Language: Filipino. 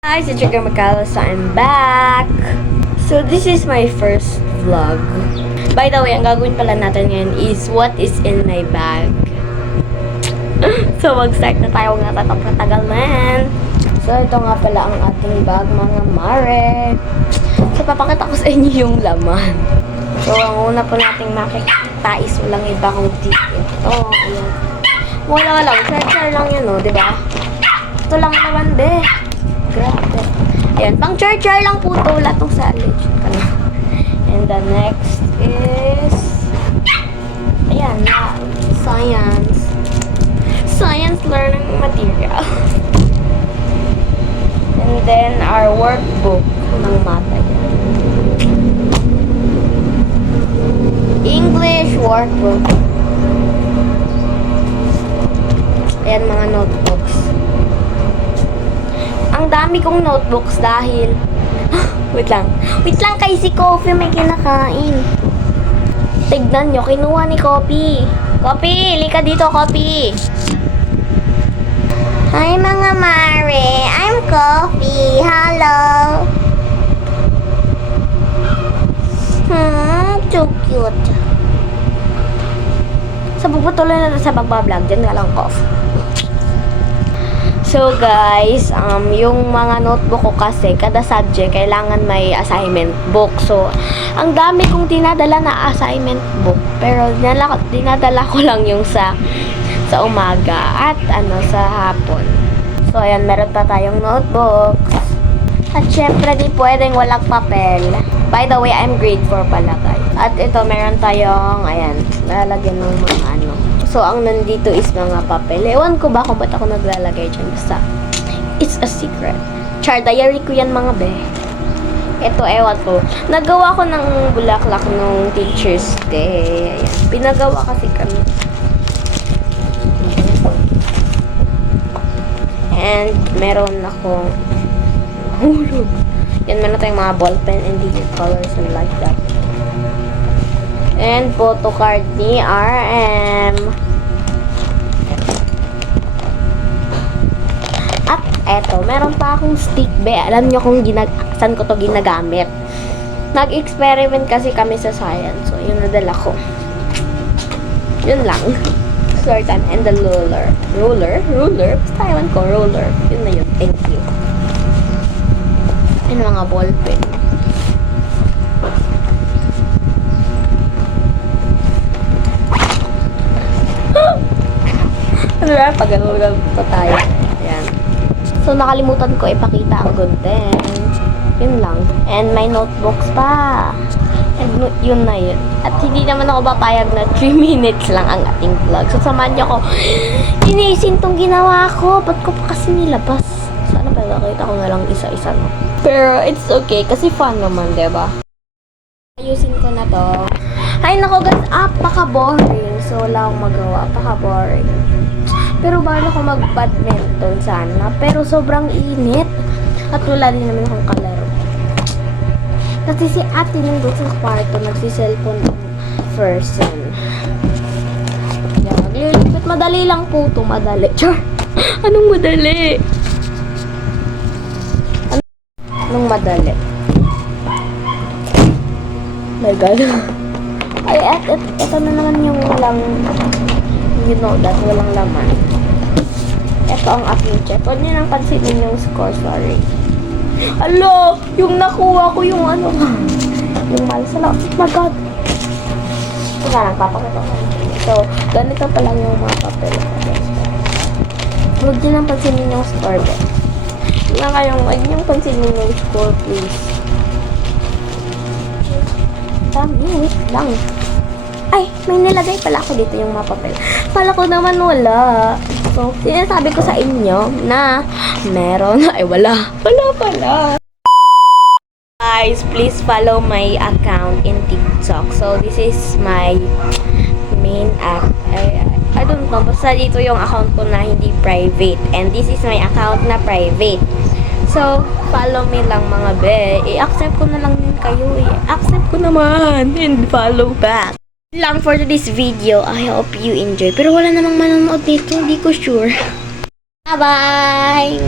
Guys, it's your girl Macalo, so I'm back. So this is my first vlog. By the way, ang gagawin pala natin ngayon is what is in my bag. So mag-start na tayo, huwag natatapatagal man. So ito nga pala ang ating bag, mga mare. So papakita ko sa inyo yung laman. So ang una po nating makikita is walang iba kundi ito. Ayan. Wala lang, share lang yan, no, diba? Ito lang naman, be. Grabe. Ayan, pang char-char lang po ito. Wala itong salage. And the next is ayan, science. Science learning material. And then our workbook ng mata yan. English workbook. Ayan, mga notebooks. Ang dami kong notebooks dahil wait lang kay si Coffee may kinakain. Tignan nyo, kinuha ni Coffee. Coffee, lika dito, Coffee. Hi mga mare, I'm Coffee. Hello. So cute. Sa puputuloy na sa pagbablog, dyan ka lang, Coffee. So guys, yung mga notebook ko kasi, kada subject, kailangan may assignment book. So, ang dami kong dinadala na assignment book. Pero dinadala ko lang yung sa umaga at sa hapon. So, ayan, meron pa tayong notebooks. At syempre, di pwedeng walang papel. By the way, I'm grade 4 pala, guys. At ito, meron tayong, ayan, lalagyan ng mga So, ang nandito is mga papel. Ewan ko ba kung ba't ako naglalagay dyan. Basta, it's a secret. Char, diary ko yan mga be. Ito, ewan ko. Nagawa ko ng bulaklak nung Teacher's Day. Ayan. Pinagawa kasi kami. And, meron akong hulog. Yan, meron tayong mga ballpen and digit colors and like that. And photo card ni RM. At eto, meron pa akong stick be. Alam nyo kung saan ko to ginagamit. Nag-experiment kasi kami sa science. So, yun nadala ko. Yun lang. Short time. And the ruler. Ruler? Basta ewan ko, ruler. Yun na yun. Thank you. And mga ballpen. Ano ba? Pag-alulag pa tayo. Ayan. So, nakalimutan ko ipakita ang content. Yun lang. And may notebooks pa. And yun na yun. At hindi naman ako papayag na 3 minutes lang ang ating vlog. So, samahan niyo ako. Inisin tong ginawa ko. Ba't ko pa kasi nilabas? Sana pa nakita ko na lang isa-isa, no? Pero, it's okay. Kasi fun naman, diba? Ayusin ko na to. Ay, nako guys. Apaka-boring. So, wala akong magawa. Apaka-boring. Pero bala ko mag-badminton sana. Pero sobrang init. At wala din naman akong kalaro. Kasi si ate nandun sa kwarto, nagsiselfone ng person. Maglilipit. Madali lang po ito. Madali. Char! Anong madali? Anong madali? My God. Ay, ito na naman yung walang you know that, walang laman. Ito ang aking check. Huwag niyo nang pansinin yung score, sorry. Alo! Yung nakuha ko yung ano. Yung malsala. Oh my God! Ito nga lang, papakita ko. So, ganito pa lang yung mga papel. Huwag niyo nang pansinin yung score, be. Huwag niyo pansinin yung score, please. Wait lang. Ay, may nilagay pala ako dito yung mga papel. Pala ko naman wala. So, sinasabi ko sa inyo na meron. Ay, wala. Wala pala. Guys, please follow my account in TikTok. So, this is my main app. I don't know. Basta dito yung account ko na hindi private. And this is my account na private. So, follow me lang mga be. I-accept ko na lang din kayo. I-accept ko naman. And follow back. Lang for this video. I hope you enjoy. Pero wala namang manonood dito. Hindi ko sure. Bye-bye!